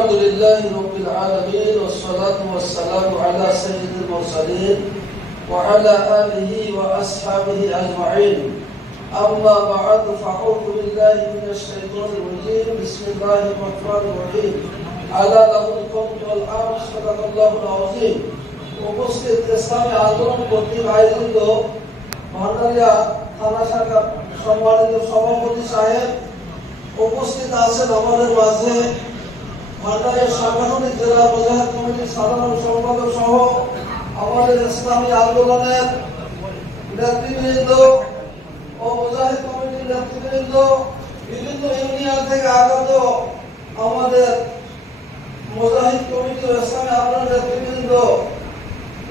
الحمد لله رب العالمين والصلاة والسلام على سيد المرسلين وعلى آله وأصحابه أجمعين. أما بعد فأعوذ بالله من الشيطان الرجيم. بسم الله الرحمن الرحيم. ألا له الحمد والأمر صدق الله العظيم. উপস্থিত ইসলামী আন্দোলন কর্তৃক আয়োজিত ভান্ডারিয়া থানা শাখার সম্মানিত সভাপতি সাহেব, উপস্থিত আছেন আমাদের মাঝে ভান্ডারিয়া সাংগঠনিক জেলা মুজাহিদ কমিটির সাধারণ সম্পাদক সহ আমাদের ইসলামী আন্দোলনের নেতৃবৃন্দ ও মুজাহিদ কমিটির নেতৃবৃন্দ, বিভিন্ন ইউনিয়ন থেকে আগত আমাদের মুজাহিদ কমিটি ও ইসলামী আন্দোলনের নেতৃবৃন্দ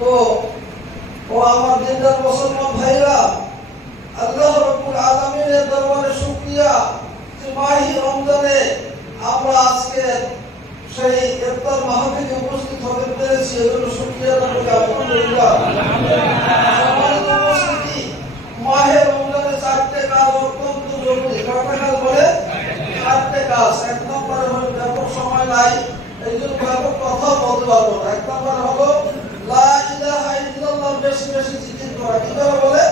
ও আমার দিনদার মুসলমান ভাইরা, আল্লাহ রাব্বুল আলামিনের দরবারে শুকরিয়া যে মাহে রমজানে আমরা আজকে সেই ইফতার মাহফিলে উপস্থিত হতে পেরেছি, এজন্য শুকরিয়া করি আলহামদুলিল্লাহ। সম্মানিত উপস্থিতি, মাহে রমজানে চারটি কাজ অত্যন্ত জরুরি। কয়টা কাজ বলে? চারটি কাজ। এক নম্বরে হলো, ব্যাপক সময় নাই এইজন্য ব্যাপক কথা বলতে পারবো না। এক নম্বরে হলো লা ইলাহা ইল্লাল্লাহ বেশি বেশি জিকির করা। কি করে বলে?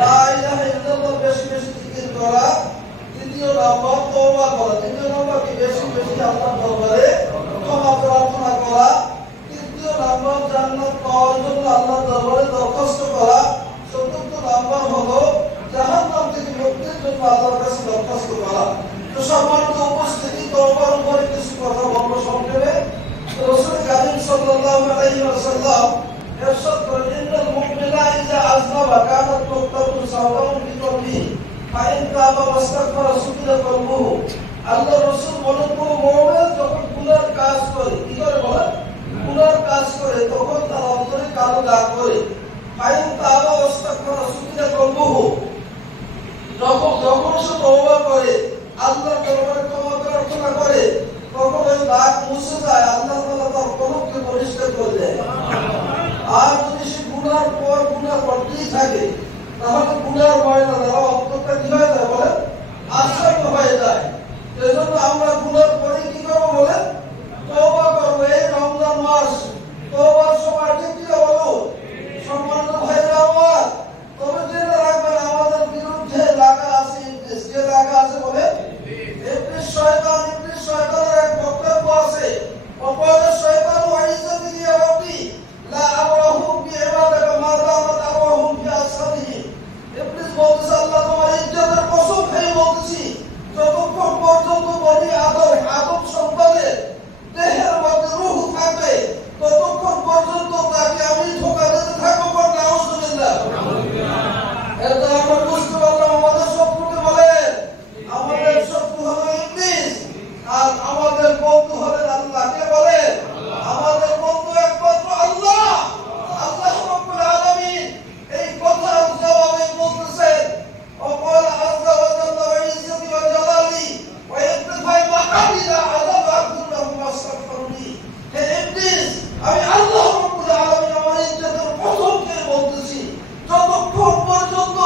লা ইলাহা ইল্লাল্লাহ বেশি বেশি জিকির করা। দ্বিতীয় নাম্বার তওবা করা। তৃতীয় নাম্বার কি? বেশি বেশি আল্লাহর দরবারে ক্ষমা প্রার্থনা করা। তৃতীয় নাম্বার জান্নাত পাওয়ার জন্য আল্লাহর দরবারে দরখাস্ত করা। চতুর্থ নাম্বার হলো জাহান্নাম থেকে মুক্তির জন্য আল্লাহর কাছে দরখাস্ত করা। তো সম্মানিত উপস্থিতি, তওবার উপরে কিছু কথা বলবো সংক্ষেপে। রাসূল কারীম সাল্লাল্লাহু আলাইহি ওয়াসাল্লাম ইরশাদ করেন, ইন্নাল মুমিনা ইযা আযনাবা কানাত তুকতাবু সাওয়াউন বিকলবিহি ফাইন তাবা ওয়াস্তাগফারা সুকিরা কলবুহু। আল্লাহ রাসূল বলেন, কোন মুমিন যখন গুনার কাজ করে, কি করে বলেন? গুনার কাজ করে, তখন তার অন্তরে কালো দাগ করে। ফাইন তাবা ওয়াস্তাগফারা সুকিরা কলবুহু, যখন সে তওবা করে, আল্লাহর দরবারে ক্ষমা প্রার্থনা করে, তখন ওই দাগ মুছে যায়, আল্লাহ তাআলা তার কলবকে পরিষ্কার করে দেয়। আর যদি সে গুনার পর গুনাহ করতেই থাকে, তাহলে গুনার ময়লা দ্বারা অন্তরটা কি হয়ে যায় বলে? আচ্ছন্ন হয়ে যায়। এজন্য আমরা গুনার পরে কি করবো বলে? তওবা করবো। এই রমজান মাস তওবার সময়, ঠিক কি বলো সম্মানিত ভাইরা আমার? তবে জেনে রাখবেন, আমাদের বিরুদ্ধে লাগা আছে ইবলিস। যে লাগা আছে বলে? ইবলিস শয়তান। ইবলিস শয়তানের এক বক্তব্য আছে, ওয়াকালা শয়তানু আইযাতি ইয়া রাব্বি লা আবরাহুম বিইবাদাকা মা দামাত আরওয়াহুম ফি আসরিহি। ইবলিস বলছে, আল্লাহ তোমার ইজ্জতের কসম খেয়ে বলছি, যতক্ষণ পর্যন্ত বনি আদম সন্তানের দেহের মধ্যে রূহ থাকবে, ততক্ষণ পর্যন্ত তাকে আমি ধোঁকা দিতে থাকবো। নাউযুবিল্লাহ। এর দ্বারা আমরা বুঝতে পারলাম আমাদের শত্রুকে বলে, আমাদের শত্রু হলো ইবলিস আর আমাদের বন্ধু হলেন আল্লাহ। কে বলে? আমাদের বন্ধু একমাত্র আল্লাহ। আল্লাহ রাব্বুল আলামিন এই কথার জবাবে বলতেছেন, ওয়াকালা আযযা ওয়া জাল্লা ওয়া ইজ্জতি ওয়া জালালি ওয়া ইরতিফাই মাকামিলা আযাব আকুল্লাহু ওয়াস্তাগফিরুনি। হে ইবলিস, আমি আল্লাহ রাব্বুল আলামিন আমার ইজ্জতের কসম খেয়ে বলতেছি, যতক্ষণ পর্যন্ত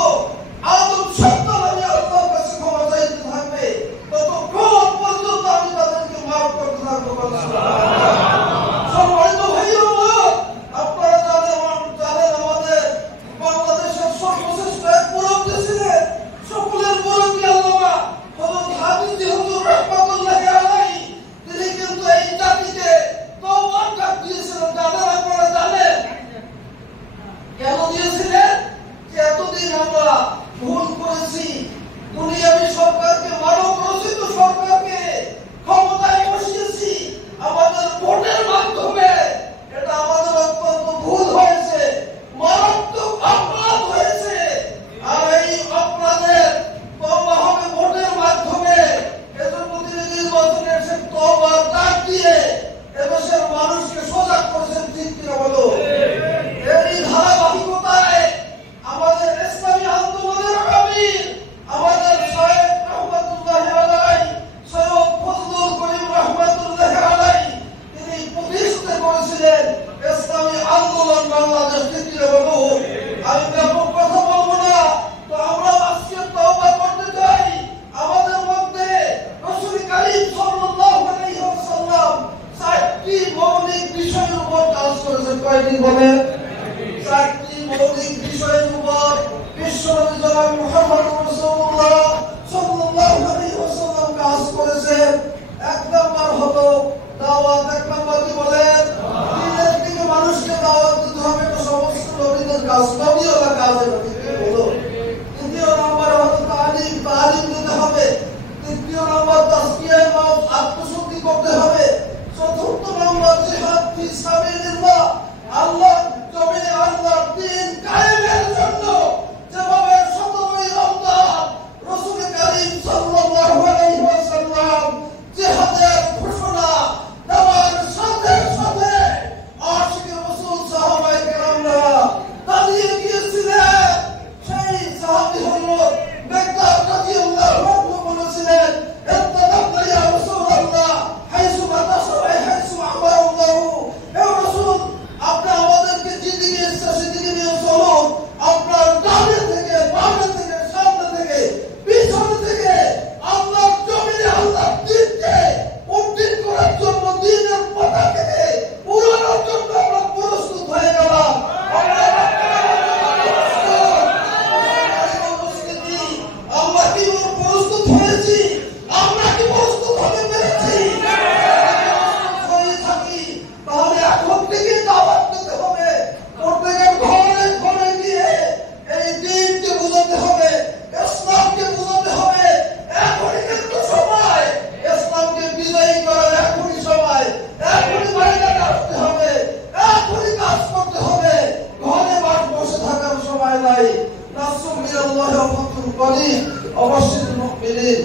আদম সন্তান আমি আল্লাহর কাছে ক্ষমা চাইতে থাকবে, ততক্ষণ পর্যন্ত আমি তাদেরকে মাফ করতে থাকবো। সম্মানিত ভাইরা আমার, আপনারা জানেন আমাদের বাংলাদেশের সর্বশ্রেষ্ঠ এক মুরব্বী ছিলেন, সকলের মুরব্বী আল্লামা হযরত হাফিজ হুজুর রাহমাতুল্লাহি আলাইহি। তিনি কিন্তু এই জাতিকে তওবার ডাক দিয়েছিলেন। আপনারা জানেন কেন দিয়েছিলেন? যে এতদিন আমরা ভুল করেছি, দুনিয়াবী সরকারকে, মানব রচিত সরকারকে ক্ষমতায় বসিয়েছি, আমাদের করেছেন কয়টি বলেন? 4টি মৌলিক বিষয়ের উপর বিশ্বনবী জনাব মুহাম্মদ রাসূলুল্লাহ সাল্লাল্লাহু আলাইহি ওয়াসাল্লাম কাজ করেছেন। 1 নাম্বার হলো দাওয়াত। 1 নাম্বার কি বলেন? দ্বীনের দিকে মানুষকে দাওয়াত দিতে হবে। এটা সমস্ত নবীদের কাজ, নবীওয়ালা কাজ এটা হলো। 2 নাম্বার হলো তালিম দিতে হবে। 3 নাম্বার তাজকিয়া নফস, আত্মশুদ্ধি করতে হবে। 4 নাম্বার জিহাদ ফি সাবিলিল্লাহ, আল্লাহ জমিনে আল্লাহর দ্বীন কায়েমের জন্য যেভাবে 17ই রমজান রাসূল কারীম সাল্লাল্লাহু আলাইহি ওয়াসাল্লাম জিহাদের ঘোষণা দেওয়ার সাথে সাথে আশিকে রাসূল সাহাবায়ে কেরামরা দাঁড়িয়ে গিয়েছিলেন। সেই সাহাবী হযরত মেকদাদ রাদিয়াল্লাহু আনহু বলেছিলেন, ইত্তাদাবনা ইয়া রাসূলুল্লাহ হাইসু বাতাসা হাইসু আমারাল্লাহু, হে রাসূল আপনি আমাদেরকে যেদিকে ইচ্ছা সেদিকে নিয়ে চলুন। আপনার ডানে থেকে বামে থেকে সামনে থেকে পিছনে থেকে আল্লাহর জমিনে আল্লাহর দ্বীনকে উদ্দিন করার জন্য, দ্বীনের পতাকাকে উড়ানোর জন্য আমরা প্রস্তুত হয়ে গেলাম। আমরা কি প্রস্তুত হয়েছি? আমরা কি প্রস্তুত হতে পেরেছি? তাহলে এখন থেকে দাওয়াত দিতে হবে। প্রত্যেকের ঘরে ঘরে গিয়ে এই দ্বীনকে বোঝাতে হবে, ইসলামকে বোঝাতে হবে। এখনই কিন্তু সময়, ইসলামকে বিজয়ী করার এখনই সময়। এখনই ময়দানে আসতে হবে, এখনই কাজ করতে হবে। ঘরে বসে থাকার সময় নাই। নাসরুম মিনাল্লাহি ওয়া ফাতহুন করিব, অবশ্যই মুমিনিন।